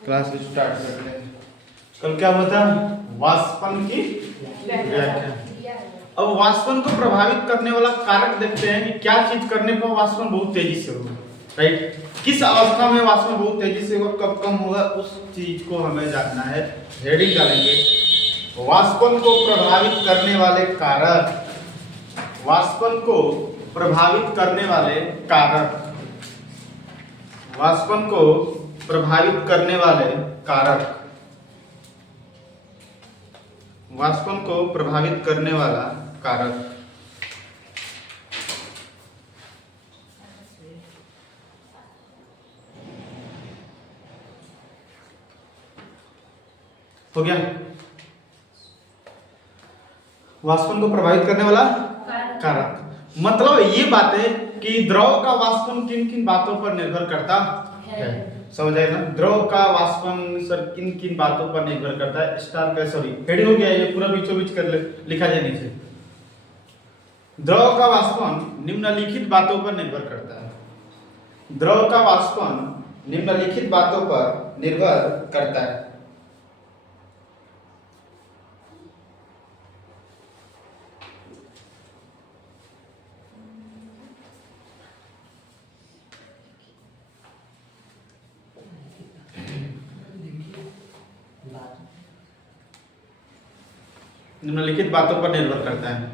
Class start करते हैं। कल क्या हुआ था? वाष्पन की व्याख्या। अब वाष्पन को प्रभावित करने वाला कारक देखते हैं कि क्या चीज करने पर वाष्पन बहुत तेजी से होगा, राइट? किस अवस्था में वाष्पन बहुत तेजी से होगा, कब कम होगा, उस चीज को हमें जानना है। हेडिंग डालेंगे वाष्पन को प्रभावित करने वाले कारक। वाष्पन को प्रभावित करने वाले कारक। वाष्पन को प्रभावित करने वाले कारक। वाष्पन को प्रभावित करने वाला कारक। हो गया? वाष्पन को प्रभावित करने वाला कारक मतलब ये बात है कि द्रव का वाष्पन किन किन बातों पर निर्भर करता है। समझ आए ना? द्रव का वाष्पन सर किन किन बातों पर निर्भर करता है। स्टार का सॉरी हेडिंग हो गया, ये पूरा बीचों बीच कर लिखा जाए नीचे। द्रव का वाष्पन निम्नलिखित बातों पर निर्भर करता है। द्रव का वाष्पन निम्नलिखित बातों पर निर्भर करता है। निम्नलिखित बातों पर निर्भर करता है।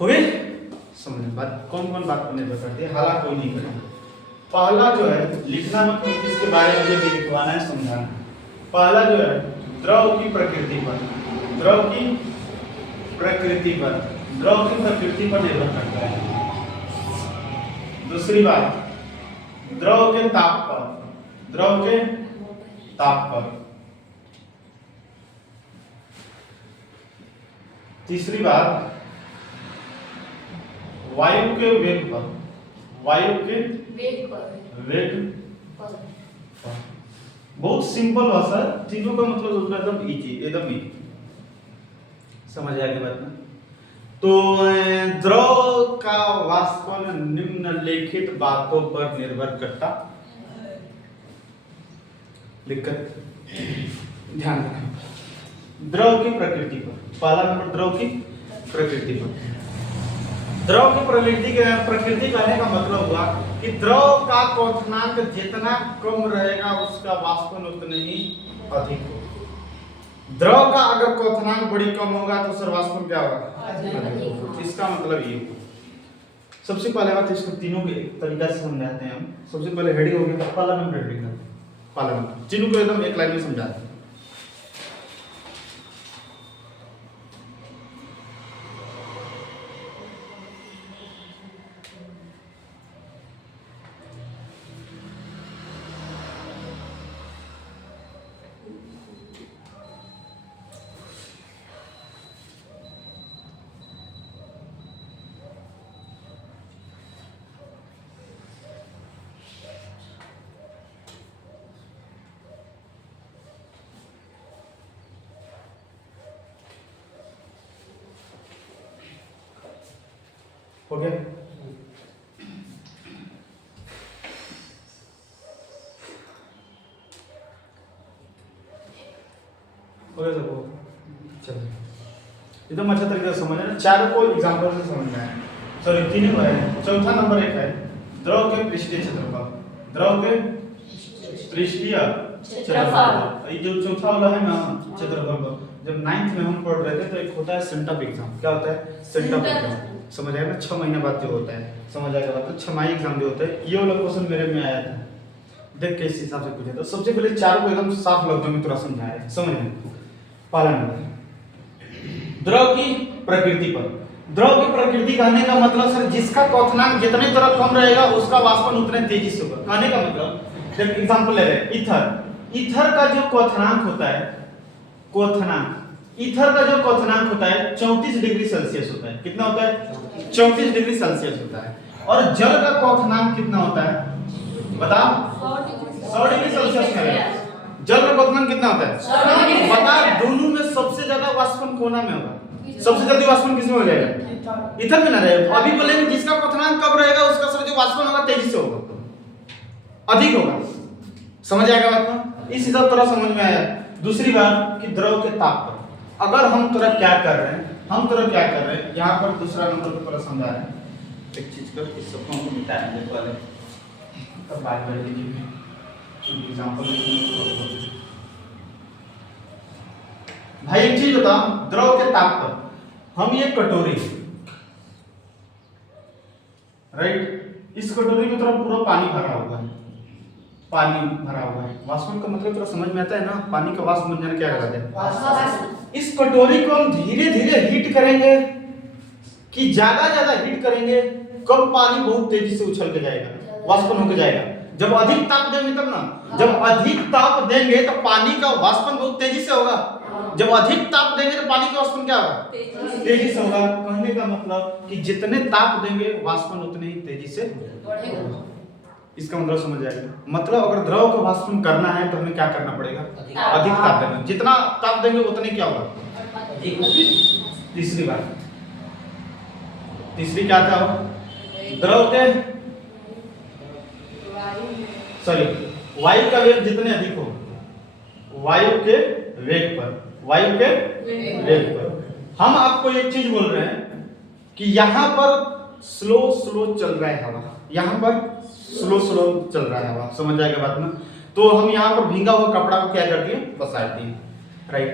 हो गई समझ बात? कौन कौन बात पर निर्भर करती है? हाला कोई नहीं करेगा। पहला जो है लिखना मत, इसके बारे में भी लिखवाना है, समझाना। पहला जो है द्रव की प्रकृति पर। द्रव की प्रकृति पर। द्रव की प्रकृति पर निर्भर करता है। दूसरी बात द्रव के ताप पर। द्रव के ताप पर। तीसरी बात वायु के वेग पर। वायु के वेग पर। बहुत सिंपल भाषा, तीनों का मतलब एकदम इजी, एकदम इजी। समझ आएगी बात ना? तो द्रव का वाष्पन निम्नलिखित बातों पर निर्भर करता। दिक्कत ध्यान रखना। द्रव की प्रकृति पर। पहला नंबर द्रव की प्रकृति पर। द्रव की प्रकृति कहने का मतलब हुआ कि द्रव का क्वथनांक जितना कम रहेगा उसका वाष्पन उतने ही अधिक होगा। द्रव का अगर क्वथनांक बड़ी कम होगा तो सर वाष्पन क्या होगा? इसका मतलब ये। सबसे पहले बात इसको तीनों के तरीका से समझाते हैं हम। सबसे पहले हेडिंग हो गया, पहला नंबर हेडिंग। पहला नंबर तीनों को एकदम एक लाइन में समझाते हैं। हो गया? हो गया सबको? चलो एकदम अच्छा तरीके से समझना। चारों को एग्जांपल से समझना है। सॉरी तीन है। चौथा नंबर एक है द्रव के पृष्ठीय क्षेत्रफल। द्रव के पृष्ठीय क्षेत्रफल। ये जो चौथा वाला है ना क्षेत्रफल को, जब 9th में हम पढ़ रहे थे तो एक होता है सेंट ऑफ एग्जाम। क्या होता है? Sent off exam. समझ आएगा ना? 6 महीने बाद जो होता है, समझ आएगा बात? तो 6 माही एग्जाम जो होता है, ये वाला क्वेश्चन मेरे में आया था। देख के इस हिसाब से पूछा। तो सबसे पहले चारों को एकदम साफ लफ्जों में थोड़ा समझाया, समझ में। पहला नंबर द्रव की प्रकृति पर। द्रव की प्रकृति कहने का मतलब सर जिसका क्वथनांक जितने तरह कम रहेगा उसका वाष्पन उतने तेजी से होगा। कहने का मतलब जब एग्जांपल ले रहे हैं ईथर। ईथर का जो क्वथनांक होता है, क्वथनांक ईथर का जो क्वथनांक होता है 34 डिग्री सेल्सियस होता है। कितना होता है? 34 डिग्री सेल्सियस होता है। और जल का क्वथनांक कितना होता है बताओ? 100 डिग्री सेल्सियस का। जल का क्वथनांक कितना होता है? बता। दोनों में सबसे ज्यादा कोना में होगा? सबसे जल्दी वाष्पन किसमें हो जाएगा? ईथर में ना रहे। अभी बोलेंगे जिसका क्वथनांक कब रहेगा उसका सर जो वाष्पन होगा तेजी से होगा, अधिक होगा। समझ आएगा बात ना? इस हिसाब थोड़ा समझ में आया। दूसरी बात कि द्रव के ताप पर अगर हम थोड़ा क्या कर रहे हैं, यहाँ पर दूसरा नंबर पे थोड़ा समझा रहे हैं। एक चीज कर इस सबको हम मिटाएंगे पहले, तब बात कर लीजिए। एग्जांपल भाई एक चीज बताओ, द्रव के ताप पर हम ये कटोरी, राइट, इस कटोरी में थोड़ा पूरा पानी भरा हुआ है, वाष्पन का मतलब थोड़ा समझ में आता है ना? पानी का वाष्प बन जाना क्या कहलाता है? इस कटोरी को हम धीरे धीरे हीट करेंगे कि ज्यादा हीट करेंगे, कब पानी बहुत तेजी से उछल के जाएगा, वाष्पन होकर जाएगा। जब अधिक ताप देंगे तब ना, जब अधिक ताप देंगे तो पानी का वाष्पन बहुत तेजी से होगा। जब अधिक ताप देंगे तो पानी का वाष्पन क्या होगा? तेजी से होगा। कहने का मतलब कि जितने ताप देंगे वाष्पन उतने ही तेजी से बढ़ेगा। इसका मतलब समझ जाएगा। मतलब अगर द्रव को वाष्पन करना है तो हमें क्या करना पड़ेगा? अधिक ताप देना। जितना ताप देंगे उतने क्या होगा? तीसरी क्या था? द्रव के वायु का वेग जितने अधिक हो, वायु के वेग पर हम आपको एक चीज बोल रहे हैं कि यहाँ पर स्लो चल रहा है हवा, स्लो चल रहा है हवा। समझ जाएगा बात ना? तो हम यहाँ पर भींगा हुआ कपड़ा को क्या करती है? पसारती है, राइट।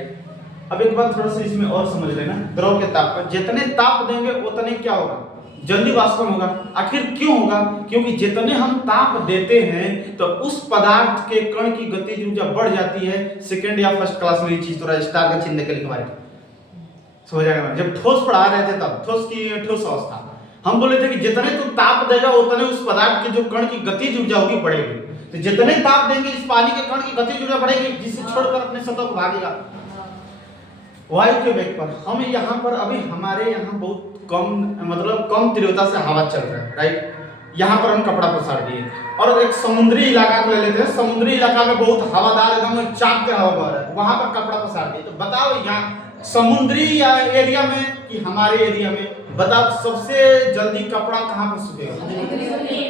अब एक बात थोड़ा सा इसमें और समझ लेना, द्रव के ताप पर जितने ताप देंगे उतने क्या होगा? जल्दी वाष्पन होगा। आखिर क्यों होगा? क्योंकि जितने हम ताप देते हैं तो उस पदार्थ के कण की गतिज ऊर्जा बढ़ जाती है। सेकंड या फर्स्ट क्लास में ये चीज थोड़ा स्टार का चिन्ह के लिखवाए थे, समझ आएगा ना? जब ठोस पढ़ा रहे थे तब ठोस अवस्था हम बोले थे कि जितने तो ताप देगा उतने उस पदार्थ के जो कण की गतिज ऊर्जा होगी बढ़ेगी। तो जितने ताप देंगे इस पानी के कण की गतिज ऊर्जा बढ़ेगी, जिससे छोड़कर अपने सतह को भागेगा। वायु के वेग पर हम यहाँ पर अभी हमारे यहाँ बहुत कम तीव्रता से हवा चल रहा है, राइट। यहाँ पर हम कपड़ा पसार दिए और एक समुद्री इलाका को ले लेते हैं। समुद्री इलाका में बहुत हवादार एकदम चाप के हवा बह रहा है, वहां पर कपड़ा पसार दिए। तो बताओ यहाँ समुद्री या एरिया में कि हमारे एरिया में, बताओ सबसे जल्दी कपड़ा कहाँ पर सूखेगा?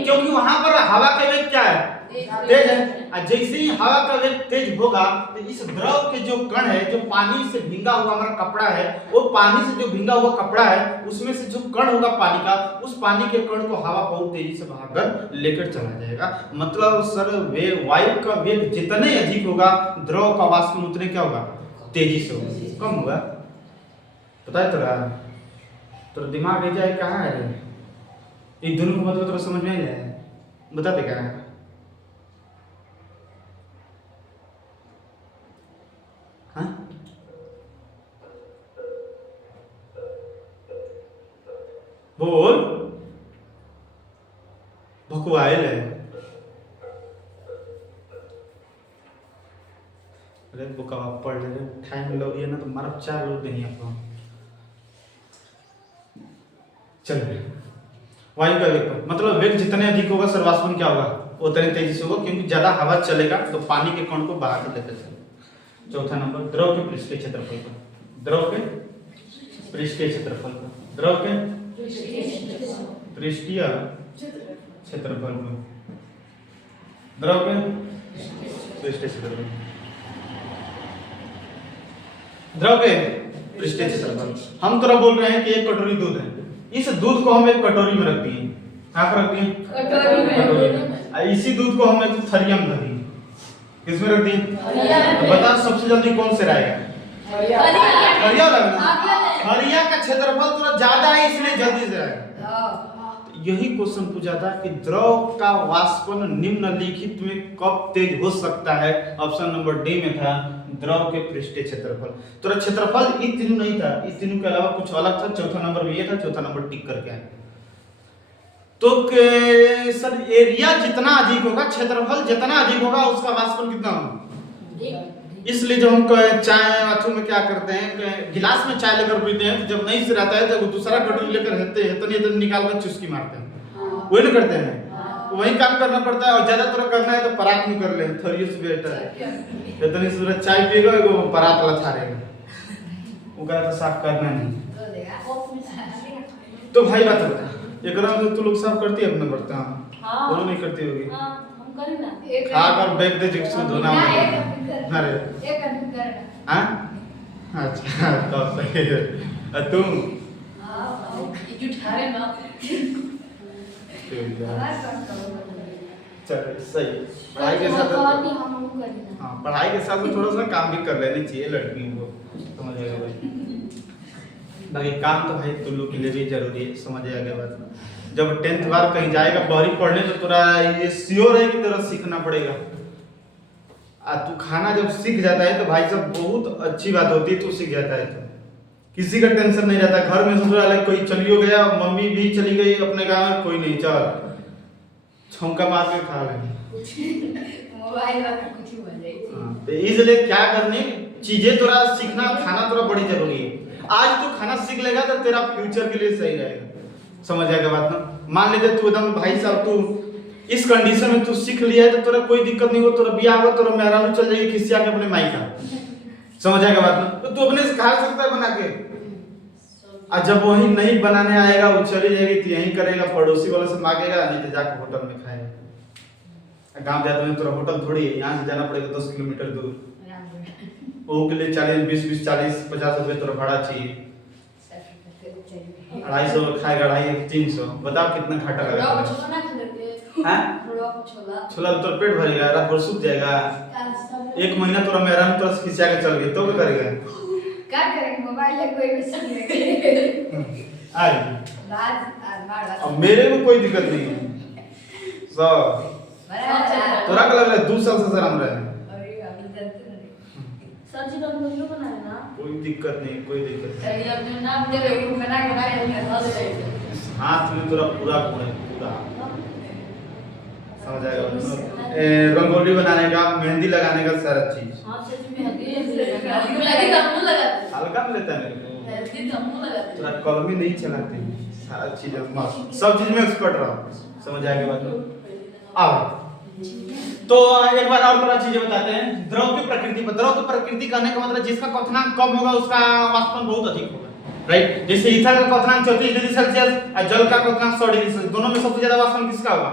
क्योंकि वहां पर हवा का वेग क्या है? तेज है। और जैसे ही हवा का वेग तेज होगा तो इस द्रव के जो कण है, जो पानी से भींगा हुआ हमारा कपड़ा है, वो पानी से जो भींगा हुआ कपड़ा है उसमें से जो कण होगा पानी का, उस पानी के कण को हवा बहुत तेजी से भागकर लेकर चला जाएगा। मतलब सर वायु का वेग जितने अधिक होगा द्रव का वाष्पन उतने क्या होगा? तेजी से होगा, कम होगा। पता है तो दिमाग है जाए कहाँ है? ये दोनों को मतलब थोड़ा समझ में आ जाए, बताते क्या है? हाँ? बोल, भकुआइल है। अरे बुका पढ़ ले रहे, टाइम लोग ये ना तो मारा 4 लोग नहीं आपको। चलिए, वायु का वेग मतलब वेग जितने अधिक होगा सर वाष्पन क्या होगा? उतने तेजी से होगा, क्योंकि ज्यादा हवा चलेगा तो पानी के कण को बाहर कर लेकर चलेगा। चौथा नंबर, द्रव के पृष्ठीय क्षेत्रफल पर, द्रव के पृष्ठीय क्षेत्रफल पर, द्रव के पृष्ठीय क्षेत्रफल पर, द्रव के पृष्ठीय क्षेत्रफल, द्रव के पृष्ठीय क्षेत्रफल। हम तो बोल रहे हैं कि एक कटोरी दूध है, इस दूध को हम एक कटोरी में रख दिए। कहाँ पर रख दिए? कटोरी में। इसी दूध को हम एक थरिया में रख दिए। किसमें रख दिए? तो बता सबसे जल्दी कौन से रहेगा? थरिया लगना। थरिया का क्षेत्रफल थोड़ा ज्यादा है इसलिए जल्दी से रहेगा। यही क्वेश्चन पूछा था कि द्रव का वाष्पन निम्नलिखित में कब तेज हो सकता है? ऑप्शन नंबर डी में था द्रव के पृष्ठीय क्षेत्रफल। तो क्षेत्रफल इन तीनों नहीं था, इस तीनों के अलावा कुछ अलग था। चौथा नंबर में ये था, चौथा नंबर टिक करके आए। तो सर एरिया जितना अधिक होगा, क्षेत्रफल जितना अधिक होगा, उसका वाष्पन कितना होगा? इसलिए जब हम चाय अथवा में क्या करते हैं, गिलास में चाय लेकर पीते हैं, तो जब नहीं से रहता है तो दूसरा कटोरी लेकर इतनी निकाल कर चुस्की मारते हैं, वही ना करते हैं। तो वही काम करना पड़ता है। और ज्यादातर करना है तो परात में कर ले, थरियो से बेहतर है। इतनी सूरज चाय पिएगा वो परात वाला था रहेगा। वो कहा तो साफ करना नहीं। तो भाई बात बता, एकरा में तू लोग साफ करती है अपने बर्तन? हाँ दोनों नहीं करती होगी? हाँ हम करी ना। खा कर बैग दे जिसको धोना होगा। अरे हाँ अच्छा तो सही है। तुम चल सही। पढ़ाई के साथ हाँ पढ़ाई के साथ में थोड़ा सा काम भी कर लेनी चाहिए लड़कियों को, समझ आएगा भाई। बाकी काम तो भाई तुम लोग के लिए भी जरूरी है, समझ आएगा बात। जब 10th बार कहीं जाएगा बाहरी पढ़ने तो तेरा ये श्योर है कि तेरा सीखना पड़ेगा। तू खाना जब सीख जाता है तो भाई साहब बहुत अच्छी बात होती है, तू सीख जाता है तो किसी का टेंशन नहीं रहता। घर में ससुराल है कोई चलियो गया, मम्मी भी चली गई अपने गांव में, कोई नहीं चल छौंका मार के खा लेंगे मोबाइल में कुछ हो जाए। तो इसलिए क्या करनी चीजें तोरा सीखना, खाना तोरा बड़ी जरूरी है। आज तू खाना सीख लेगा तो तेरा फ्यूचर के लिए सही रहेगा, समझ आएगा बात ना। मान लीजिए तू एकदम भाई साहब तू इस कंडीशन में तू सीख लिया है तो तेरा कोई दिक्कत नहीं हो, तेरा ब्याह होगा तेरा मेहरारू चल जाएगी खिसिया के अपने माई का, समझ आएगा बात ना। तो तू अपने से खा सकता है बना के। और जब वही नहीं बनाने आएगा वो चली जाएगी तो यही करेगा, पड़ोसी वाले से मांगेगा, नहीं तो जाकर होटल में खाएगा। गांव जाते में तेरा होटल थोड़ी है, यहाँ से जाना पड़ेगा 10 किलोमीटर दूर, वो के लिए 40 रुपए तेरा भाड़ा चाहिए। 250 खाएगा 300, बताओ कितना घाटा लगा। छोला तो पेट भरेगा, रात भर सूख जाएगा। एक महीना तोरा मेहरान तोरा खिसिया के चल गए तो क्या करेगा? क्या करेंगे, मोबाइल ले कोई भी सीख लेंगे। आई अब मेरे को कोई दिक्कत नहीं है सब। तोरा का लग रहा है 2 साल से आराम रहे। सब्जी तो हम लोग बना लेना, कोई दिक्कत नहीं, कोई दिक्कत नहीं। चलिए अब जो नाम दे रहे हो बना के डाल हाथ में तोरा पूरा पूरा समझ आएगा। रंगोली बनाने का, मेहंदी लगाने का सारा चीज। हां सच में लगी तो हम लगा हल्का में लेता है लगी तो हम लगा तोरा कलम ही नहीं चलाते सारा चीज मस्त, सब चीज में एक्सपर्ट रहो, समझ आएगा बात। आओ तो एक बार और थोड़ा चीजें बताते हैं द्रव की प्रकृति पर। द्रव की प्रकृति कहने का मतलब जिसका क्वथनांक कम होगा उसका वाष्पन बहुत अधिक होगा, राइट। जैसे ईथर का क्वथनांक 34 डिग्री सेल्सियस और जल का क्वथनांक 100 डिग्री सेल्सियस, दोनों में सबसे ज्यादा वाष्पन किसका होगा?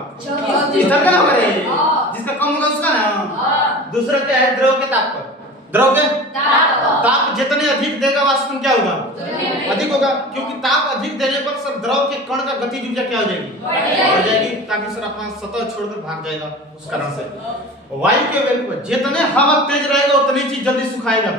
ईथर का होगा रे, जिसका कम होगा उसका ना। दूसरा क्या है? द्रव के ताप पर। द्रव के ताप जितने अधिक देगा वाष्पन क्या होगा? अधिक होगा, क्योंकि ताप अधिक देने पर सर द्रव के कण का गतिज ऊर्जा क्या हो जाएगी? बढ़ जाएगी, ताकि सर अपना सतह छोड़कर भाग जाएगा। उस कारण से वायु के वेग पर जितने हवा तेज रहेगा उतनी चीज जल्दी सुखाएगा,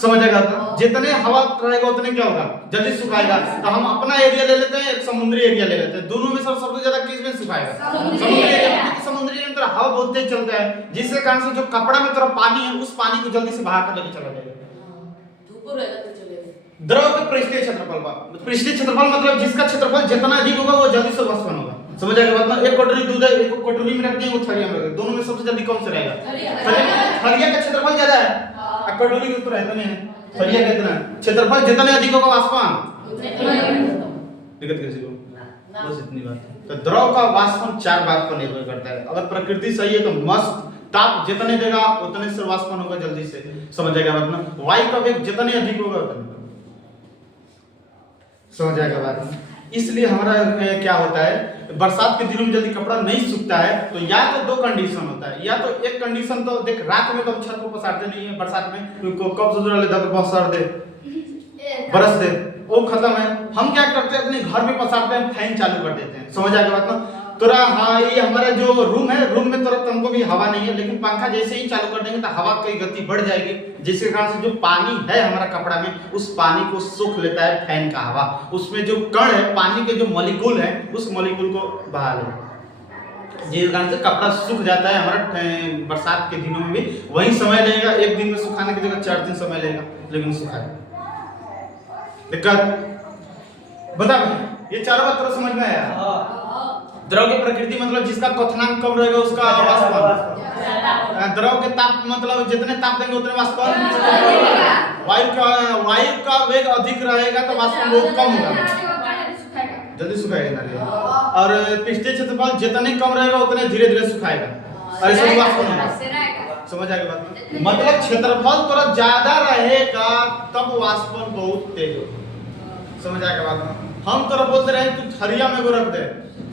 समझ आएगा? जितने हवा रहेगा उतने क्या होगा? जल्दी सुखाएगा। तो हम अपना एरिया ले लेते हैं, एक समुद्री एरिया ले लेते हैं, दोनों में सबसे ज्यादा किस में सुखाएगा? समुद्री एरिया। समुद्री एरिया में तेरा हवा बहुत तेज चलता है, जिसके कारण से जो कपड़ा में तेरा पानी है उस पानी को जल्दी से बहा कर लेके चला जाएगा। धूप रहेगा तो चलेगा। द्रव के पृष्ठीय क्षेत्रफल का, पृष्ठीय क्षेत्रफल मतलब जिसका क्षेत्रफल जितना अधिक होगा वो जल्दी से वाष्पन होगा, समझ आएगा बात ना। एक कटोरी दूध है, एक कटोरी में रख दिए, वो थरिया में रख दिए, दोनों में सबसे जल्दी कौन सा रहेगा? थरिया का क्षेत्रफल ज्यादा है और कटोरी के ऊपर रहता नहीं है। थरिया कितना क्षेत्रफल जितने अधिक होगा वाष्पन दिक्कत कैसी हो, बस इतनी बात है। तो द्रव का वाष्पन 4 बात पर निर्भर करता है। अगर प्रकृति सही है तो मस्त ताप जितने देगा उतने से वाष्पन होगा जल्दी से, समझ आएगा बात ना। वायु का वेग जितने अधिक होगा उतने, समझ आएगा बात। इसलिए हमारा क्या होता है, बरसात के दिनों में जल्दी कपड़ा नहीं सूखता है तो या तो 2 कंडीशन होता है। या तो एक कंडीशन तो देख, रात में तो हम छत को पसारते नहीं है बरसात में, क्योंकि कब से ले दब पसार दे बरस दे, वो खत्म है। हम क्या करते हैं, अपने घर में पसारते हैं, फैन चालू कर देते हैं, समझ आएगा बात ना। तोरा हाँ ये हमारा जो रूम है, रूम में तोरा तुमको भी हवा नहीं है, लेकिन पंखा जैसे ही चालू कर देंगे तो हवा की गति बढ़ जाएगी, जिसके कारण से जो पानी है हमारा कपड़ा में उस पानी को सोख लेता है फैन का हवा। उसमें जो कण है, पानी के जो मॉलिक्यूल है, उस मॉलिक्यूल को बहा लेगा, जिसके कारण से कपड़ा सूख जाता है हमारा। बरसात के दिनों में भी वही समय लगेगा, एक दिन में सुखाने की जगह 4 दिन समय लगेगा, लेकिन सुखाएगा। दिक्कत बता, ये चारों बात थोड़ा समझ में आया? द्रव की प्रकृति मतलब जिसका क्वथनांक कम रहेगा उसका वाष्पन। द्रव के ताप मतलब जितने ताप देंगे उतने वाष्पन। वायु का वेग अधिक रहेगा तो वाष्पन बहुत कम होगा, जल्दी सुखाएगा ना। और पृष्ठीय क्षेत्रफल जितने कम रहेगा उतने धीरे धीरे सुखाएगा और इसमें वाष्पन होगा। समझ आएगा बात ना? मतलब क्षेत्रफल थोड़ा ज्यादा रहेगा तब वाष्पन बहुत तेज होगा। समझ आएगा बात ना? हम तोरा बोलते रहे तू थरिया में को रख दे,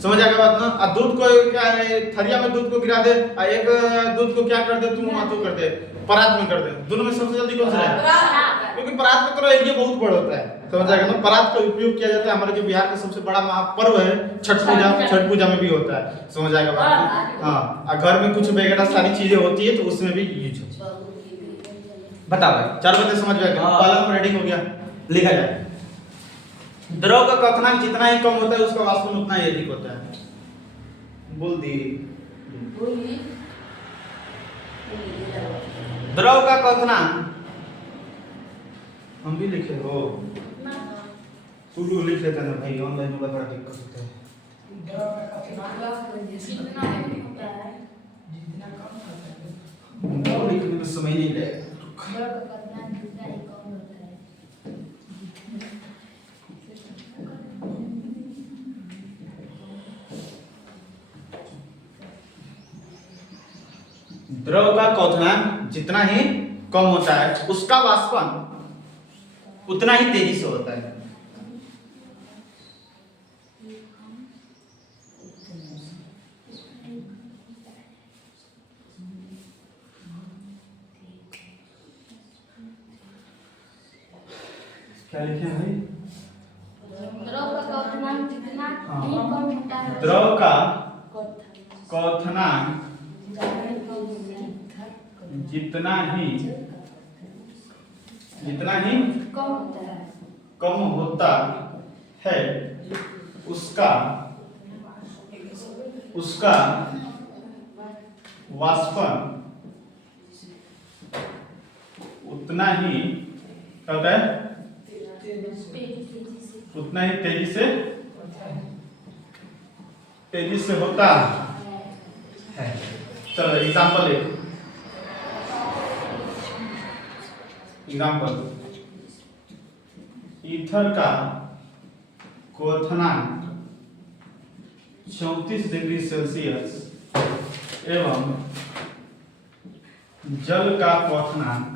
समझ आएगा बात ना? और दूध को क्या है, थरिया में दूध को गिरा दे और एक दूध को क्या कर दे तू माथू कर दे, परात में कर दे। दोनों में सबसे जल्दी कौन सा रहेगा? क्योंकि परात का थोड़ा एरिया बहुत बड़ा होता है, समझ आएगा ना? परात का उपयोग किया जाता है, हमारे जो बिहार का सबसे बड़ा महापर्व है छठ पूजा, छठ पूजा में भी होता है, समझ आएगा बात ना? हाँ, और घर में कुछ वगैरह सारी चीजें होती है तो उसमें भी यूज होता है। बता भाई, 4 बजे समझ में आ गया? कॉलम रेडी हो गया, लिखा जाए। द्रव का क्वथनांक जितना ही कम होता है उसका वाष्पन उतना ही अधिक होता है। बोल दी। द्रव का क्वथनांक हम भी लिखे हो, शुरू लिख लेते हैं भाई, ऑनलाइन में बड़ा दिक्कत होता है। लिखने में समय नहीं लगेगा। द्रव का क्वथनांक जितना ही कम होता है उसका वाष्पन उतना ही तेजी से होता है। क्या लिखे हैं भाई? द्रव का क्वथनांक जितना ही कम होता है, द्रव का क्वथनांक जितना ही कम होता है उसका वाष्पन उतना ही क्या होता है? उतना ही तेजी से होता है। चलो एग्जांपल ईथर का क्वथनांक 34 डिग्री सेल्सियस एवं जल का क्वथनांक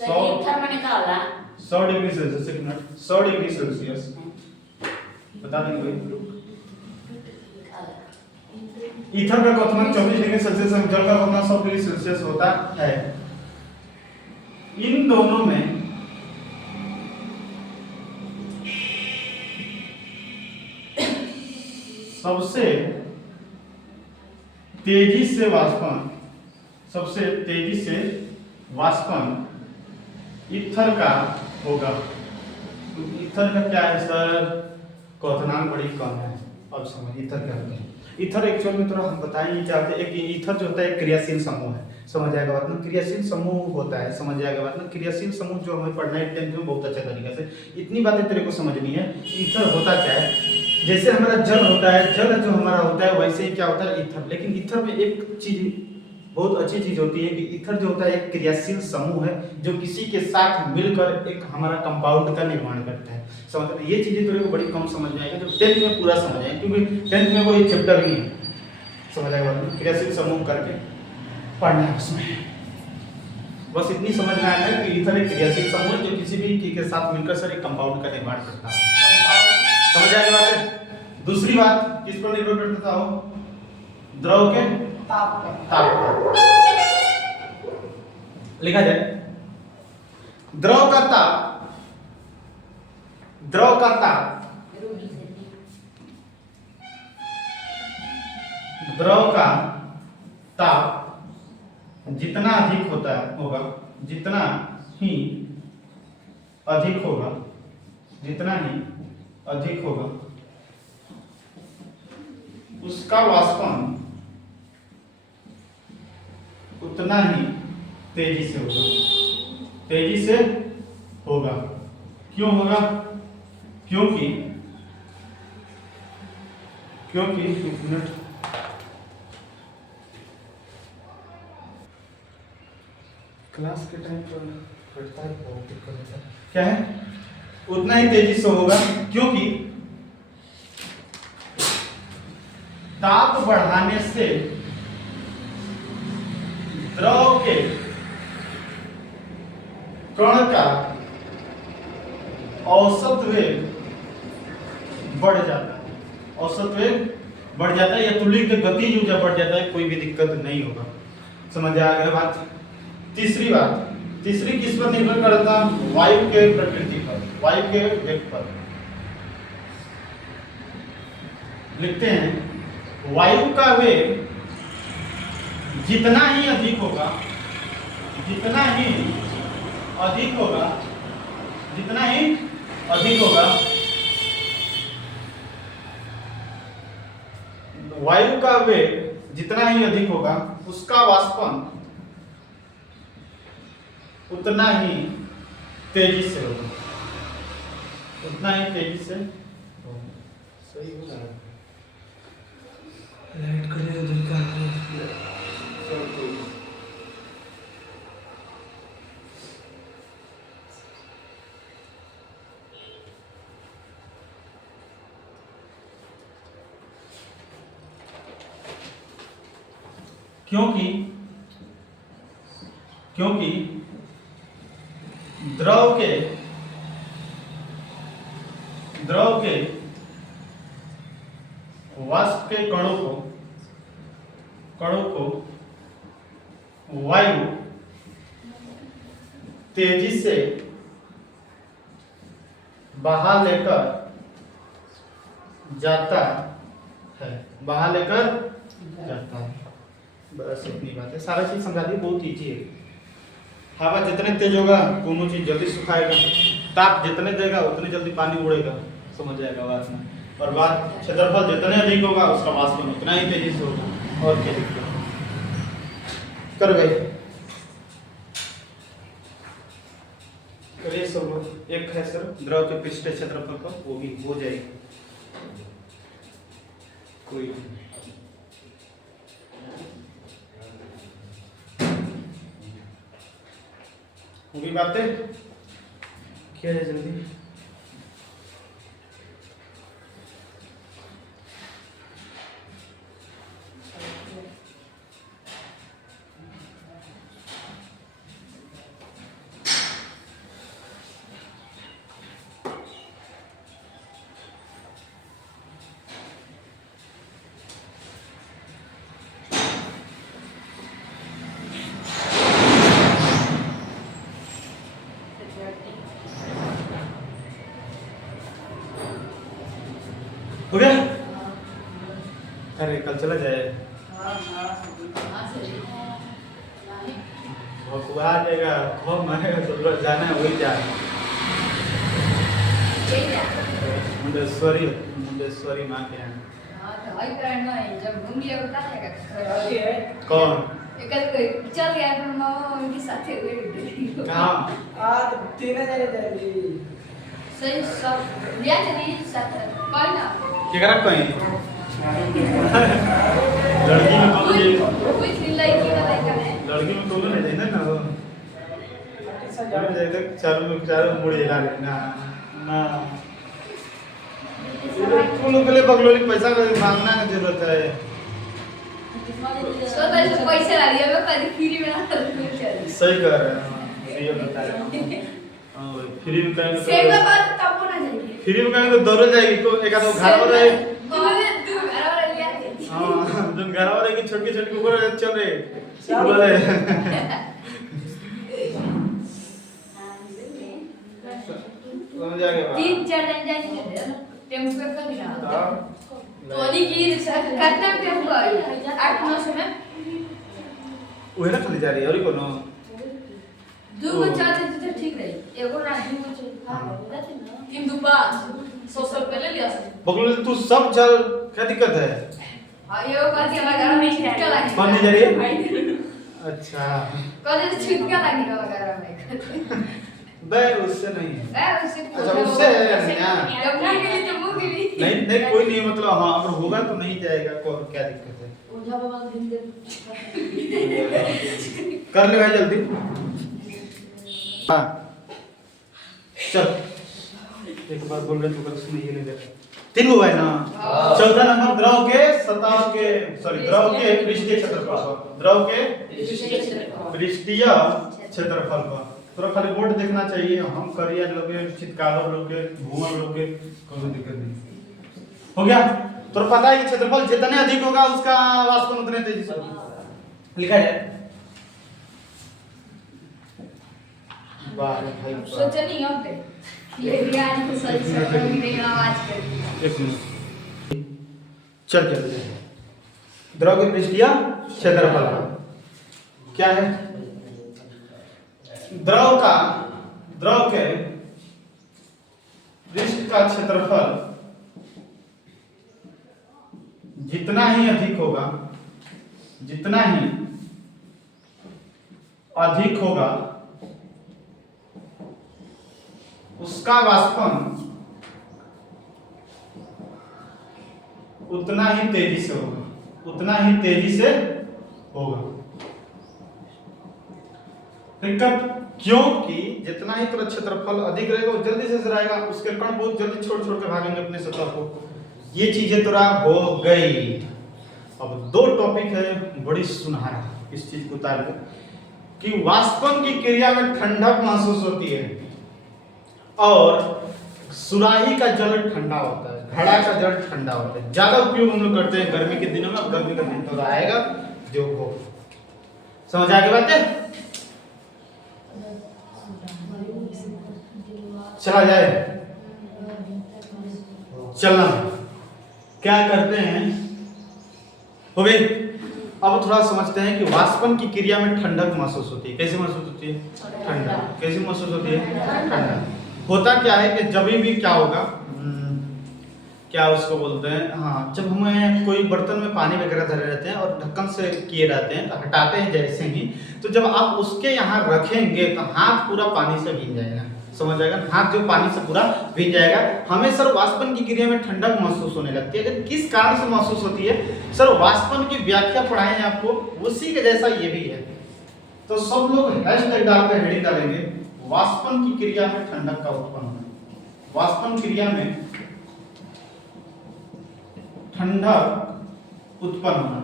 100 डिग्री सेल्सियस, एक मिनट, 100 डिग्री सेल्सियस बता देंगे भाई। ईथर का क्वथनांक 24 डिग्री सेल्सियस एवं जल का क्वथनांक 100 डिग्री सेल्सियस होता है। इन दोनों में सबसे तेजी से वाष्पन ईथर का होगा। ईथर का क्या है सर? क्वथनांक बड़ी कम है। अब समझ ईथर क्या होता है। ईथर एक्चुअल में थोड़ा हम बताएं नहीं चाहते। एक ईथर जो होता है एक क्रियाशील समूह है, समझ आएगा बात ना? क्रियाशील समूह होता है, समझ आएगा बात ना? क्रियाशील समूह जो हमें पढ़ना है 10th में बहुत अच्छा तरीके से। इतनी बातें तेरे को समझनी है। ईथर होता क्या है? जैसे हमारा जल होता है, जल जो हमारा होता है वैसे ही क्या होता है ईथर। लेकिन ईथर में एक चीज बहुत अच्छी चीज होती है कि ईथर जो होता है एक क्रियाशील समूह है जो किसी के साथ मिलकर एक हमारा कंपाउंड का निर्माण करता है। समझ रहे? ये चीजें तेरे को बड़ी कम समझ में आएगी, जो 10th में पूरा समझ आएगी, क्योंकि 10th में कोई चैप्टर नहीं है। समझ आएगा बात? क्रियाशील समूह करके पढ़ना है उसमें। बस इतनी समझ में आना है कि ईथर एक क्रियाशील समूह है जो किसी भी के साथ मिलकर सर एक कंपाउंड का निर्माण करता है। समझ आएगा बात? दूसरी बात किस पर निर्भर करता हो? द्रव के ताप पर। लिखा जाए द्रव का ताप जितना अधिक होगा जितना ही अधिक होगा उसका वाष्पन उतना ही तेजी से होगा। क्यों होगा? क्योंकि एक मिनट, क्लास के टाइम पर कटता है, बहुत दिक्कत होता है। क्या है? उतना ही तेजी से होगा क्योंकि ताप बढ़ाने से द्रव के कण का औसत वेग बढ़ जाता है, औसत वेग बढ़ जाता है या तुल्य के गतिज ऊर्जा बढ़ जाता है, कोई भी दिक्कत नहीं होगा। समझ आ गया बात। तीसरी बात, तीसरी किस पर निर्भर करता, वायु के प्रकृति पर, वायु के वेग पर। लिखते हैं वायु का वेग जितना ही अधिक होगा, जितना ही अधिक होगा, जितना ही अधिक होगा, वायु का वेग जितना ही अधिक होगा उसका वाष्पन उतना ही तेजी से होगा, उतना ही तेजी से होगा। सही होगा। लाइट करे उधर का क्योंकि क्योंकि द्रव के वाष्प के कणों को वायु तेजी से बहा लेकर जाता है, बहा लेकर जाता है। बस इतनी बात है, सारा चीज समझा दी, बहुत ईजी है। हवा जितने तेज होगा कोनो चीज जल्दी सुखाएगा, ताप जितने देगा उतनी जल्दी पानी उड़ेगा, समझ जाएगा बात में। और बात क्षेत्रफल जितने अधिक होगा उसका वाष्पन उतना ही तेजी से होगा। और क्या दिक्कत कर गए करिए सब लोग। एक है सर द्रव के पृष्ठ क्षेत्रफल का, वो भी हो जाएगी कोई होगी बातें, क्या है जल्दी। हो गया? अरे कल चला जाए, भगवा देगा, खूब मारेगा तो लोग जाना है वही जाए। मुंडेश्वरी माँ के यहाँ। कौन? चल गया फिर मामा उनके साथ हुए कहाँ? आज 3000 जाएगी सही सब लिया चली साथ कोई ना क्या करा कोई? लड़की में कौन है? कोई लड़की का लड़का है लड़की में कौन है ना वो? जाए तक चारों मुड़े हिला रहे ना ना। उन लोग के लिए बगलोली पैसा मांगना की जरूरत है। सो पैसे ला लिया मैं कभी फ्री में ना कर सही कर रहे हैं, ये बता रहे हैं। और फ्री में कहेंगे सेम तो बात तब होना चाहिए। फ्री में कहेंगे तो दौड़ जाएगी, को एक आध घर में रहे। तू घर वाला लिया दे हाँ जो घर वाले की छोटी छोटी ऊपर चल रहे बोले समझ आ गया। 3-4 दिन जाएंगे टेम्पो पे कर दिया तो अली की रिक्शा कितना टेम्पो 8-900 में वही ना चली जा रही है और कोनो दो को चार से ठीक रही एगो ना दो को हां तीन दुपा 100 पहले लिया से बगल तू सब चल, क्या दिक्कत है? हां ये बात के घर में छिटका लगी कौन नहीं जा रही है? अच्छा कॉलेज छिटका लगी घर में बे उससे नहीं है। है उससे अच्छा उससे है ना? अपने के लिए तो मुंह के लिए नहीं नहीं कोई नहीं, मतलब हाँ अगर होगा तो नहीं जाएगा, कौन क्या दिक्कत है? ओझा बाबा का दिन दे कर ले भाई जल्दी। हाँ चल एक बात बोल रहे तू कर सुन, ये नहीं देख 3 हुआ है ना। चौथा नंबर द्रव के सतह के द्रव के पृष्ठीय क्षेत्रफल पर, द्रव के पृष्ठीय क्षेत्रफल पर। थोड़ा खाली बोर्ड देखना चाहिए, हम करियर लोगे, चितकावर लोगे, घूमर लोगे, कोई दिक्कत नहीं। हो गया? तो पता है कि क्षेत्रफल जितने अधिक होगा उसका वाष्पन उतने तेजी से होगा। लिखा है सोचा नहीं हम पे ये भी आज तो सच में आवाज कर। एक मिनट चल चलते हैं। द्रव के पृष्ठीय क्षेत्रफल क्या है? द्रव के पृष्ठ का क्षेत्रफल जितना ही अधिक होगा, जितना ही अधिक होगा उसका वाष्पन उतना ही तेजी से होगा, उतना ही तेजी से होगा। दिक्कत क्योंकि जितना ही तेरा क्षेत्रफल अधिक रहेगा वो जल्दी से जराएगा, उसके कण बहुत जल्दी छोड़ छोड़ के भागेंगे अपने सतह को। ये चीजें तोरा हो गई। अब 2 टॉपिक है बड़ी सुनहरा इस चीज को उतार कि वाष्पन की क्रिया में ठंडक महसूस होती है और सुराही का जल ठंडा होता है, घड़ा का जल ठंडा होता है। ज्यादा उपयोग हम लोग करते हैं गर्मी के दिनों में। गर्मी का दिन तो आएगा जो हो, समझ आ गई बातें? चला जाए, चलना क्या करते हैं। हो गई? अब थोड़ा समझते हैं कि वाष्पन की क्रिया में ठंडक महसूस होती है। कैसे महसूस होती है? ठंडक। कैसे महसूस होती है? ठंडक। होता क्या है कि जब भी क्या होगा, क्या उसको बोलते हैं, हाँ, जब हमें कोई बर्तन में पानी वगैरह धरे रहते हैं और ढक्कन से किए रहते हैं, तो हटाते हैं जैसे ही, तो जब आप उसके यहाँ रखेंगे तो हाथ पूरा पानी से भीग जाएगा। समझ जाएगा? हाथ जो पानी से पूरा भीग जाएगा। हमें सर वाष्पन की क्रिया में ठंडक महसूस होने लगती है। किस कारण से महसूस होती है? सर वाष्पन की व्याख्या पढ़ाएं आपको, उसी के जैसा ये भी है। तो सब लोग हैशटैग डालकर हेडिंग डालेंगे, वाष्पन की क्रिया में ठंडक का उत्पन्न होना। वाष्पन क्रिया में ठंडक उत्पन्न होना,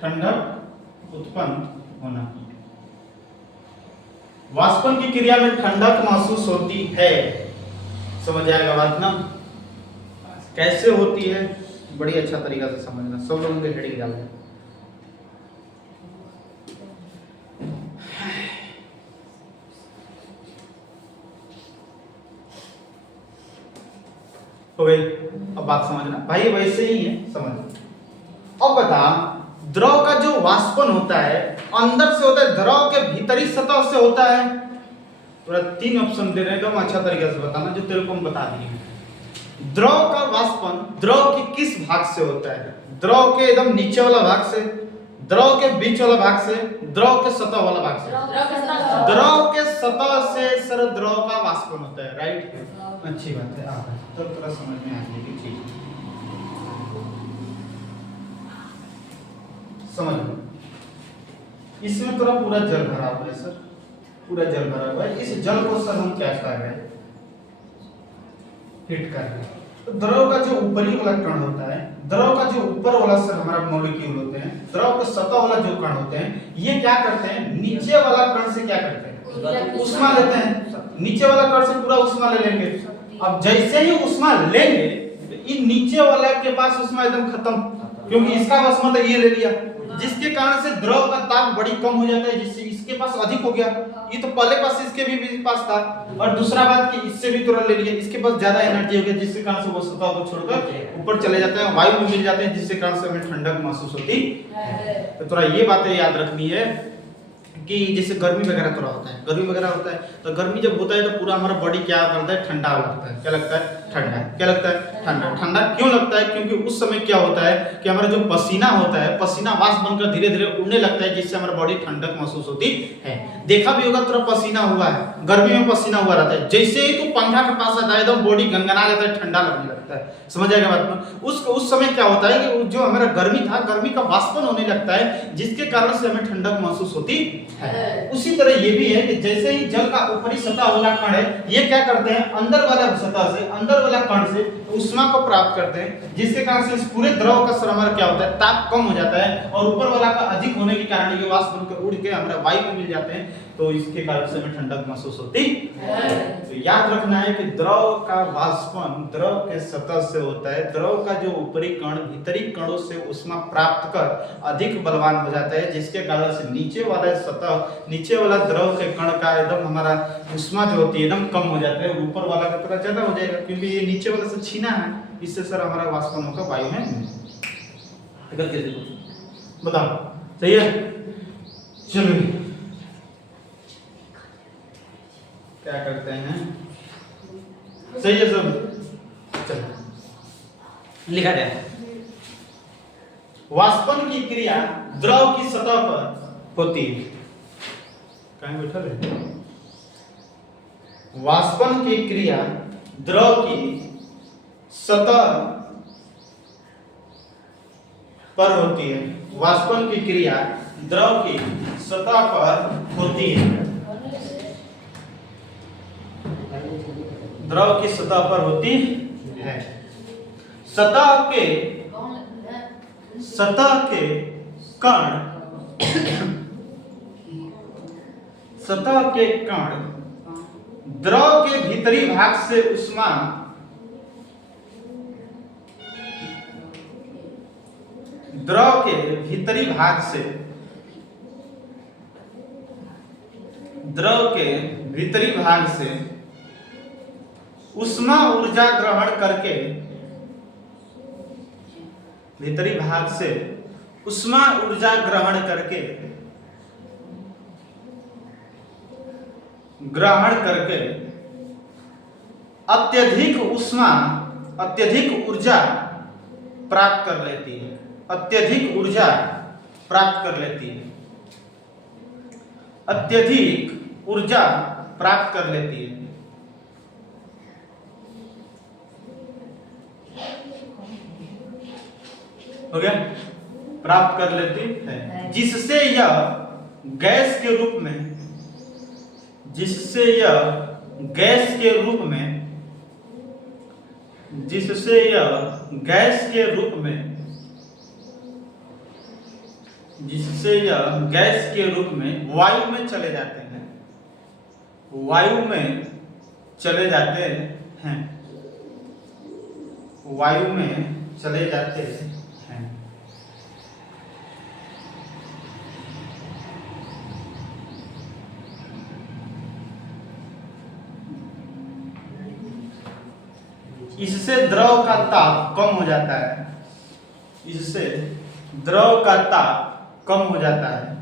ठंडक उत्पन्न होना। वाष्पन की क्रिया में ठंडक महसूस होती है। समझ आएगा बात ना? कैसे होती है बड़ी अच्छा तरीका से समझना। सब लोगों के हेडिंग डालें। हो गई? अब बात समझना भाई, वैसे ही है, समझ। अब बता, द्रव का जो वाष्पन होता है अंदर से होता है, द्रव के भीतरी सतह से होता है। पूरा 3 ऑप्शन दे रहे हैं, एकदम अच्छा तरीके से बताना जो तेरे को हम बता दिए। द्रव का वाष्पन द्रव के किस भाग से होता है? द्रव के एकदम नीचे वाला भाग से, द्रव के बीच वाला भाग से, द्रव के सतह वाला भाग से। द्रव के सतह से सर द्रव का वाष्पन होता है। राइट? अच्छी बात है। तब थोड़ा समझ में आ जाएगी चीज। समझ लो, इसमें थोड़ा पूरा जल भरा हुआ है सर, पूरा जल भरा हुआ है। इस जल को सर हम क्या कर रहे हैं? हिट कर रहे हैं। तो द्रव का जो ऊपरी वाला कण होता है, द्रव का जो ऊपर वाला सर हमारा मॉलिक्यूल होते हैं, द्रव के सतह वाला जो कण होते हैं, ये क्या करते हैं? नीचे वाला कण से क्या करते हैं? उष्मा लेते हैं। नीचे वाला कण से पूरा उष्मा ले लेंगे। अब जैसे ही उष्मा लेंगे, इन नीचे वाला के पास उष्मा एकदम खत्म, क्योंकि इसका वाष्पन तो ये ले लिया, जिसके कारण से द्रव का ताप बड़ी कम हो जाता है, जिससे इसके पास अधिक हो गया। ये तो पहले पास इसके भी पास था, और दूसरा बात कि इससे भी थोड़ा ले लिया, इसके पास ज्यादा एनर्जी हो गया, जिसके कारण से वो सतह को छोड़कर ऊपर चले जाते हैं, वायु में मिल जाते हैं, जिसके कारण से हमें ठंडक महसूस होती है। तो थोड़ा ये बातें याद रखनी है कि जैसे गर्मी वगैरह थोड़ा होता है, गर्मी वगैरह होता है, तो गर्मी जब होता है तो पूरा हमारा बॉडी क्या करता है? ठंडा लगता है। क्या लगता है? ठंडा। क्या लगता है? ठंडा। ठंडा क्यों लगता है? क्योंकि उस समय क्या होता है कि हमारा जो पसीना होता है, पसीना वाष्प बनकर धीरे धीरे उड़ने लगता है, जिससे हमारा बॉडी ठंडक महसूस होती है। देखा भी होगा थोड़ा पसीना हुआ है, गर्मी में पसीना हुआ रहता है, जैसे ही तू पंखा के पास आता है एकदम बॉडी गनगना जाता है, ठंडा लगने लगता है। समझ आएगा बात में? उस समय क्या होता है कि जो हमारा गर्मी था, गर्मी का वाष्पन होने लगता है, जिसके कारण से हमें ठंडक महसूस होती है। उसी तरह ये भी है कि जैसे ही जल का ऊपरी सतह वाला कण है, ये क्या करते हैं, अंदर वाला सतह से, अंदर वाला कण से ऊष्मा को प्राप्त करते हैं, जिसके कारण से इस पूरे द्रव का श्रवण क्या होता है, ताप कम हो जाता है, और ऊपर वाला का अधिक होने के कारण ये वाष्प बनकर उड़ के हमारा वायु में मिल जाते हैं, तो इसके कारण से हमें ठंडक महसूस होती है। तो याद रखना है कि द्रव का वाष्पन द्रव के सतह से होता है। द्रव का जो ऊपरी कण भीतरी कणों से ऊष्मा प्राप्त कर अधिक बलवान हो जाता है, जिसके कारण से नीचे वाला सतह, नीचे वाला द्रव के कण का एकदम हमारा ऊष्मा जो होती है एकदम कम हो जाता है, ऊपर वाला का थोड़ा ज्यादा हो जाएगा, क्योंकि ये नीचे वाला से छीना है, इससे सर हमारा वाष्पन होकर वायु में बताओ, सही है? चलो क्या करते हैं, सही है सब? चलो लिखा जाए, वाष्पन की क्रिया द्रव की सतह पर होती है। कहीं बैठा है? वाष्पन की क्रिया द्रव की सतह पर होती है। वाष्पन की क्रिया द्रव की सतह पर होती है। द्रव की सतह पर होती है। सतह के कण सतह के कण द्रव के भीतरी भाग से ऊष्मा द्रव के भीतरी भाग से द्रव के भीतरी भाग से ऊष्मा ऊर्जा ग्रहण करके भीतरी भाग से ऊष्मा ऊर्जा ग्रहण करके अत्यधिक ऊष्मा अत्यधिक ऊर्जा प्राप्त कर लेती है। अत्यधिक ऊर्जा प्राप्त कर लेती है। अत्यधिक ऊर्जा प्राप्त कर लेती है। हो गया? प्राप्त कर लेती है, जिससे यह गैस के रूप में जिससे यह गैस के रूप में वायु में चले जाते हैं। वायु में चले जाते हैं। वायु में चले जाते हैं। इससे द्रव का ताप कम हो जाता है। इससे द्रव का ताप कम हो जाता है।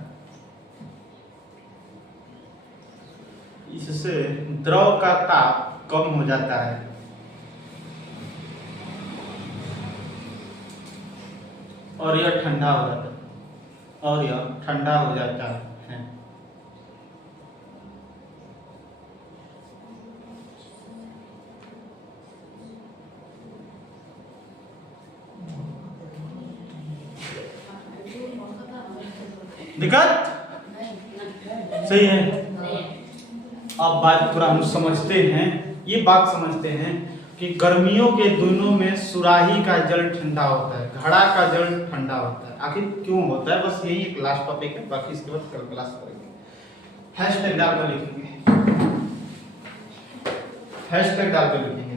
इससे द्रव का ताप कम हो जाता है और यह ठंडा हो जाता है। और यह ठंडा हो जाता है। दिक्कत सही है? अब बात पूरा हम समझते हैं। ये बात समझते हैं कि गर्मियों के दिनों में सुराही का जल ठंडा होता है, घड़ा का जल ठंडा होता है। आखिर क्यों होता है? बस यही एक लास्ट टॉपिक है, बाकी इसके बाद कल क्लास करेंगे। हैशटैग डालकर लिखेंगे। हैशटैग डालकर लिखेंगे।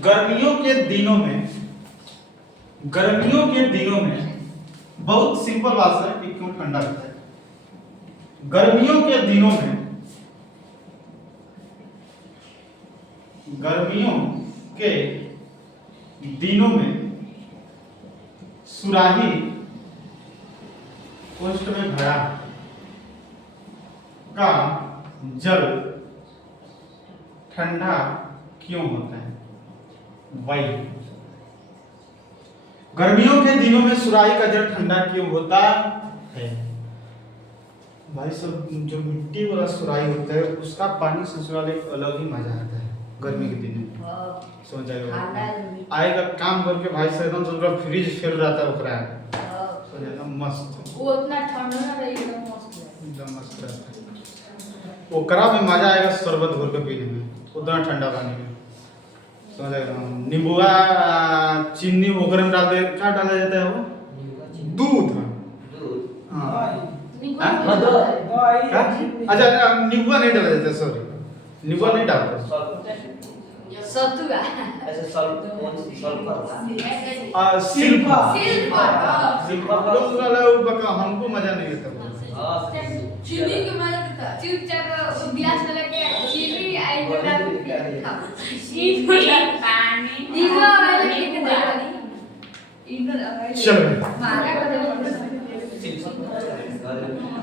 गर्मियों के दिनों में बहुत सिंपल बात है कि क्यों ठंडा रहता है। गर्मियों के दिनों में सुराही कोष्ठ में घड़ा का जल ठंडा क्यों होता है? वही गर्मियों के दिनों में सुराही का जल ठंडा क्यों होता है? भाई सब जो मिट्टी वाला सुराही होता है उसका पानी ससुराल एक अलग ही मजा आता है गर्मी के दिन में। समझ जाएगा? आएगा काम करके भाई से एकदम ससुराल फ्रिज फेल रहा था ओकरा। समझ जाएगा? मस्त वो उतना ठंडा ना रहेगा, मस्त वो करा में मजा आएगा शरबत घोल के पीने में, उतना ठंडा पानी में, समझ आएगा। नींबुआ चीनी वगैरह में डाल दे, क्या डाला जाता है वो? दूध। हाँ अच्छा, नींबुआ नहीं डाला जाता, सॉरी, नींबुआ नहीं डालते। सतुआ ऐसे सॉल्व कौन सी सॉल्व सिल्फा सिल्वर लोग वाला बका, हमको मजा नहीं आता। चीनी के मजा देता चुपचाप गिलास में लेके चीनी आई बता चीनी पानी इनो वाले के देनी इनो चलो मारा कर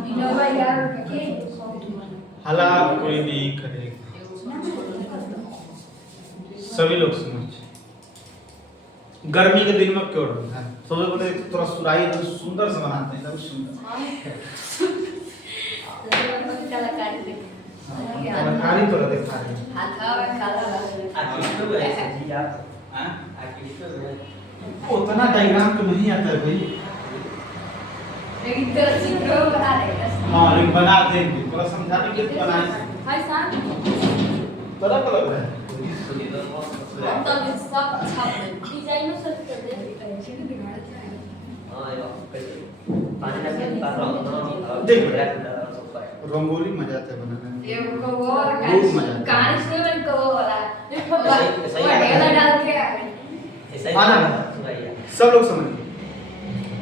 इनो भाई यार के हला कोई नहीं करेगा, सभी लोग सुनो। गर्मी के दिन में क्यों डरना है? सबसे पहले थोड़ा सुराही तो सुंदर से बनाते हैं, सब सुंदर कलाकारी देख कलाकारी तो दिखा रहे हैं। हाथा में काला आर्टिस्ट है ऐसे जी आप हां आर्टिस्ट है। उतना डायग्राम तो नहीं आता है भाई। लेकिन तेरा चित्र बना देगा। हाँ लेकिन बना देंगे, थोड़ा समझाने के लिए बनाए। हाय साहब तरह का लग रहा है। हम तो अभी सब छाप दें डिजाइन में सब कर दे। हां ये पानी ना के पास रहो देख रंगोली मजा आता है बनाने में। ये को वो खूब मजा आता है। कहानी सुने मैंने को वो वाला सही वो ढेला डाल के ऐसा ही आना। सुनाइए सब लोग समझिए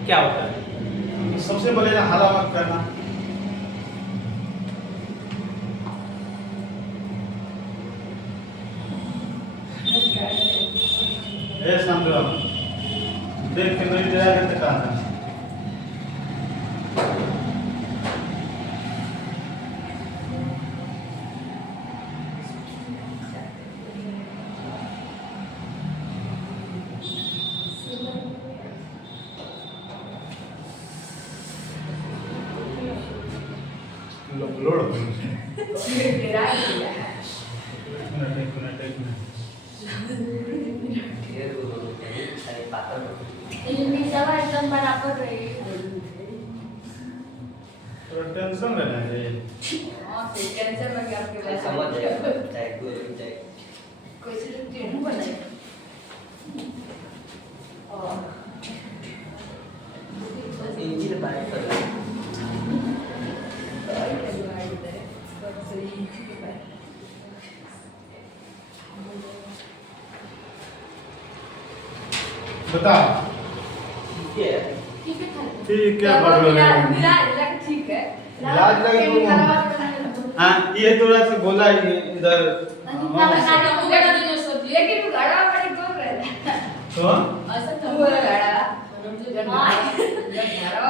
क्या होता है। सबसे पहले ना हला मत करना, ए समझो, देख के मेरी दया करते कहना। लोड हो गिरा दिया एक मिनट ये वो सारी बातें इनकी सब एकदम बराबर रही। थोड़ा टेंशन लेना है ये। हां से कैंसर में क्या आपके पास समझ जाएगा चाहे गुरु चाहे कोई से ट्रेन बनाए और इंजन बाइक कर बता ठीक है ठीक है था। ठीक है बगल में। मिला लग ठीक है लाज लगे तो हाँ ये थोड़ा सा बोला ये इधर ना बताना उगड़ा दिन सोच लेकिन वो घड़ा बड़ी दूर रहता तो ऐसा तो वो घड़ा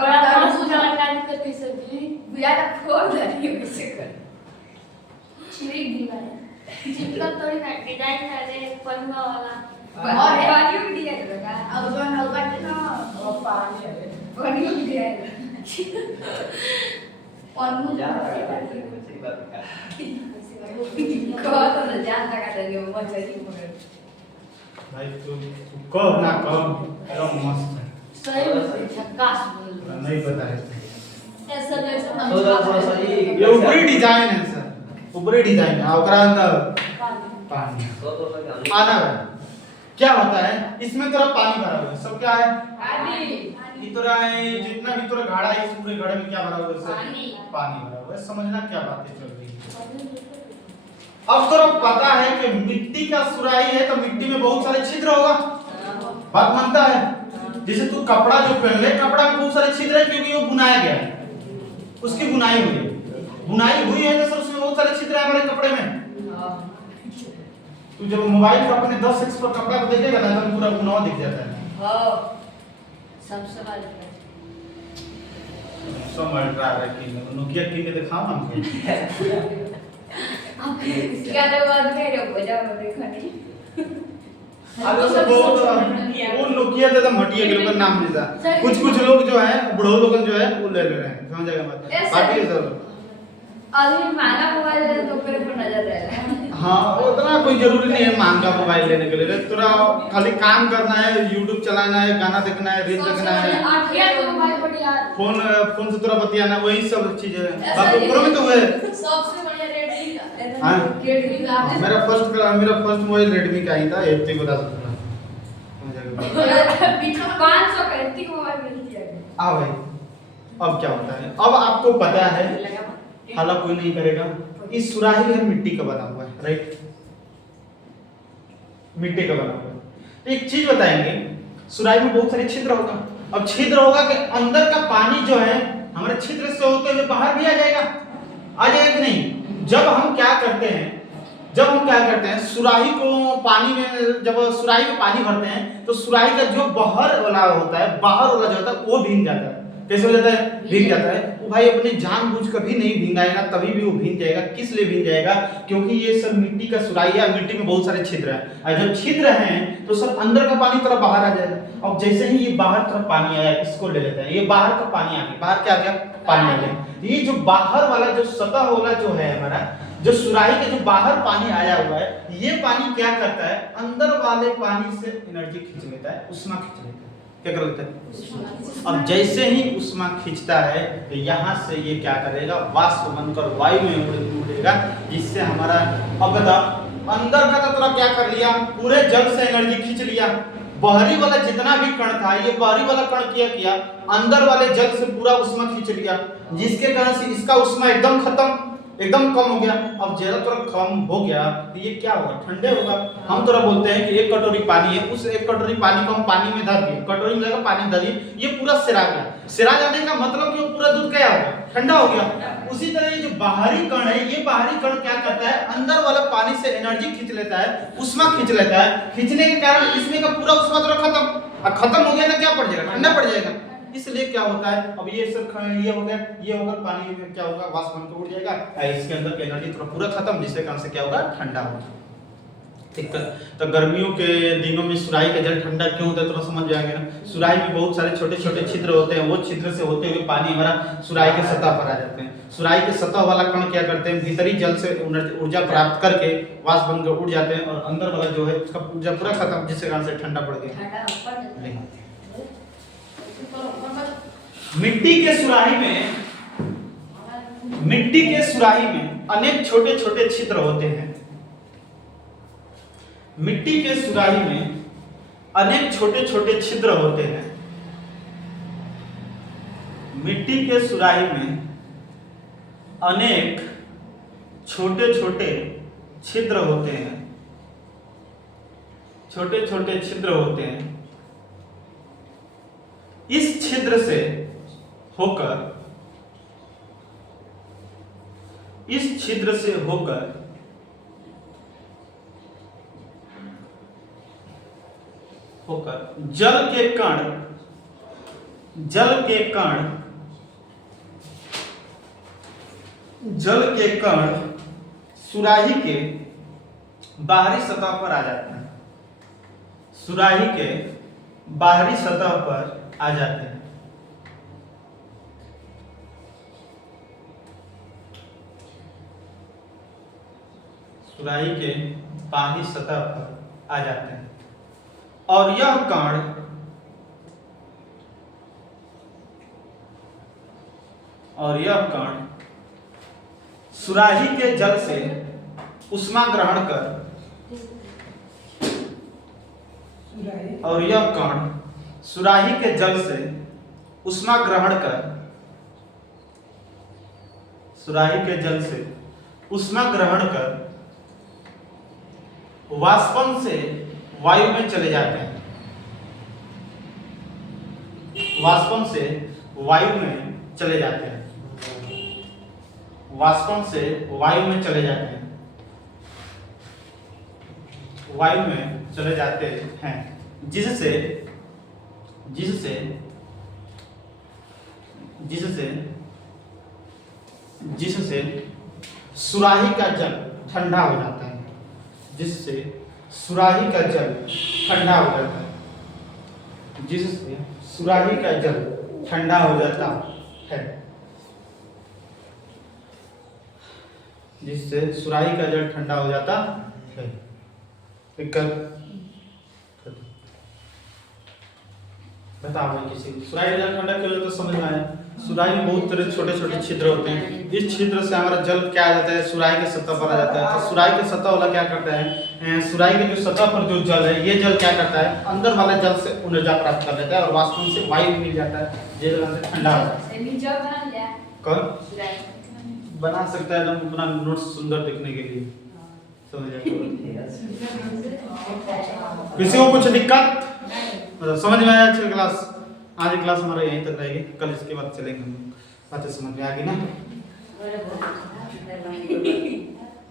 बड़ा मस्त कलाकारी करके सब भी बुया का फोड़ दे वैसे कर छिड़क दी वाले। चिपका थोड़ी ना डिजाइन वाले पन्ना वाला। और पानी भी दिया था अब तो हलवा ना और पानी भी दिया और मुझे जा सही बात है कौन तो जान लगा देंगे वो मछली पकड़ भाई तू कह ना कह एकदम मस्त है। सही में झक्कास बोल। नहीं पता है ऐसा जैसा तो थोड़ा सा ये ऊपरी डिजाइन है सर, ऊपरी डिजाइन है ओकरा अंदर पानी तो आना है। क्या होता है इसमें तेरा पानी भरा हुआ है, सब क्या है पानी इतना है, जितना भी तेरा घड़ा है इस पूरे घड़े में क्या भरा हुआ है सर? पानी। पानी भरा हुआ है। समझना क्या बातें चल रही है। अब तो पता है कि मिट्टी का सुराही है तो मिट्टी में बहुत सारे छिद्र होगा, बात मानता है। जैसे तू कपड़ा जो पहन ले, कपड़ा में बहुत सारे छिद्र है क्योंकि वो बुनाया गया है, उसकी बुनाई हुई है। बुनाई हुई है तो सर उसमें बहुत सारे छिद्र है हमारे कपड़े में। तू जब मोबाइल का अपने 10x पर कपड़ा को देखेगा ना तो पूरा बुनावा दिख जाता है। हां सबसे वाले सब अल्ट्रा है कि नोकिया की के दिखाओ ना हमको। क्या तो बात कह रहे हो बजा में देखा नहीं आगे से वो नोकिया तो मटिया के ऊपर नाम देता। कुछ लोग जो है बूढ़ो लोग जो है वो ले रहे हैं, समझ आएगा बात। बाकी सब आदमी महंगा मोबाइल ले तो ऊपर पर नजर रहेगा। हाँ उतना कोई जरूरी नहीं है महंगा मोबाइल लेने के लिए। थोड़ा खाली काम करना है, YouTube चलाना है, गाना देखना है, रील देखना है, मोबाइल बढ़िया। फोन से थोड़ा बतियाना, वही सब चीजें। बाकी ऊपर में तो है सबसे बढ़िया रेट हाँ? रेडमी का मेरा फर्स्ट मोबाइल रेडमी का ही था, ये तो बता सकता हूँ। 500 का इतनी मोबाइल मिल जाएगा। आओ भाई, अब क्या होता है, अब आपको पता है, हाला कोई नहीं करेगा, इस सुराही है मिट्टी का बना हुआ है, राइट, मिट्टी का बना हुआ है। एक चीज बताएंगे, सुराही में बहुत सारे छिद्र होगा। अब छिद्र होगा कि अंदर का पानी जो है हमारे छिद्र से होते हुए बाहर भी आ जाएगा कि नहीं। जब हम क्या करते हैं सुराही को पानी में, जब सुराही में पानी भरते हैं तो सुराही का जो बाहर वाला होता है, बाहर वाला जो होता है वो भीग जाता है। कैसे हो जाता है? भीग जाता है। वो भाई अपने जानबूझ कर भी नहीं भीगाएगा, तभी भी वो भीग जाएगा। किस लिए भीग जाएगा? क्योंकि ये सब मिट्टी का सुराही है, मिट्टी में बहुत सारे छिद्र हैं, और जब छिद्र हैं तो सब अंदर का पानी तरफ बाहर आ जाएगा। अब जैसे ही ये बाहर तरफ पानी आया, इसको ले लेते हैं, ये बाहर का पानी आ गया, बाहर क्या आ गया? पानी आ गया। ये जो बाहर वाला जो सतह वाला जो है हमारा, जो सुराही के जो बाहर पानी आया हुआ है, ये पानी क्या करता है? अंदर वाले पानी से एनर्जी खींच लेता है, उष्मा खींच लेता है। क्या कर लेता है? अब जैसे ही उष्मा खींचता है तो यहाँ से ये क्या करेगा? वाष्प बनकर वायु में उड़ेगा, जिससे हमारा अंदर का तत्व क्या कर लिया? पूरे जल से एनर्जी खींच लिया। बाहरी वाला जितना भी कण था, ये बाहरी वाला कण क्या किया? अंदर वाले जल से पूरा उष्मा खींच लिया, जिसके कारण से इसका उष्मा एकदम खत्म, एकदम कम हो गया। अब ज्यादा थोड़ा कम हो गया तो ये क्या होगा? ठंडे होगा। हम थोड़ा बोलते हैं कि 1 कटोरी पानी है, उस 1 कटोरी पानी को हम पानी में डाल दिए, कटोरी में लगा पानी डाल दिए, ये पूरा सिरा गया। सिरा जाने का मतलब कि वो पूरा दूध क्या हो गया? ठंडा हो गया। उसी तरह ये जो बाहरी कण है, ये बाहरी कण क्या करता है? अंदर वाला पानी से एनर्जी खींच लेता है, उष्मा खींच लेता है। खींचने के कारण इसमें का पूरा उष्मा थोड़ा खत्म हो गया तो क्या पड़ जाएगा? ठंडा पड़ जाएगा। इसलिए क्या होता है? अब ये सब ये हो गया, ये होगा, पानी में क्या होगा? वाष्प बनकर उड़ जाएगा, इसके अंदर की एनर्जी पूरा खत्म, जिसके कारण से क्या होगा? ठंडा होगा। ठीक है, तो गर्मियों के दिनों में सुराही का जल ठंडा क्यों होता है तो समझ जाएंगे ना। सुराही में बहुत सारे छोटे छोटे छिद्र होते हैं, वो छिद्र से होते हुए पानी हमारा सुराही के सतह पर आ जाते हैं। सुराही के सतह वाला कण क्या करते हैं? भीतरी जल से ऊर्जा प्राप्त करके वाष्प बनकर उड़ जाते हैं, और अंदर वाला जो है उसका ऊर्जा पूरा खत्म, जिसके कारण से ठंडा पड़ गया। मिट्टी के सुराही में अनेक छोटे छोटे छिद्र होते हैं। मिट्टी के सुराही में अनेक छोटे छोटे छिद्र होते हैं। मिट्टी के सुराही में अनेक छोटे छोटे छिद्र होते हैं। छोटे छोटे छिद्र होते हैं। इस छिद्र से होकर जल के कण सुराही के बाहरी सतह पर आ जाते हैं। सुराही के बाहरी सतह पर आ जाते हैं। सुराही के बाहरी सतह पर आ जाते हैं, और यह कण सुराही के जल से उष्मा ग्रहण कर वाष्पन से वायु में चले जाते हैं। वाष्पन से वायु में चले जाते हैं। वाष्पन से वायु में चले जाते हैं। वायु में चले जाते हैं, जिससे सुराही का जल ठंडा हो जाता है। जिससे सुराही का जल ठंडा हो जाता है। जिससे सुराही का जल ठंडा हो जाता है। जिससे सुराही का जल ठंडा हो जाता है। बताओ किसी सुराही का जल ठंडा क्यों होता है? समझ में आया? सुराही में बहुत तरह छोटे छोटे छिद्र होते हैं। इस छिद्र से हमारा जल क्या आ जाता है, सुराही के सतह पर आ जाता है। तो सुराही के सतह वाला क्या करता है, सुराही के जो सतह पर जो जल है, ये जल क्या करता है, अंदर वाले जल से ऊर्जा प्राप्त कर लेता है और वाष्प से वायु मिल जाता है, ये जल से ठंडा हो जाता है। नीचे बना लिया कौन बना सकता है एकदम अपना नोट्स सुंदर दिखने के लिए, समझ आया? किसी को कुछ दिक्कत मतलब समझ में आया? अच्छी क्लास, आज की क्लास हमारा यहीं तक रहेगी, कल इसके बाद चलेंगे हम। बातें समझ में आ गई ना?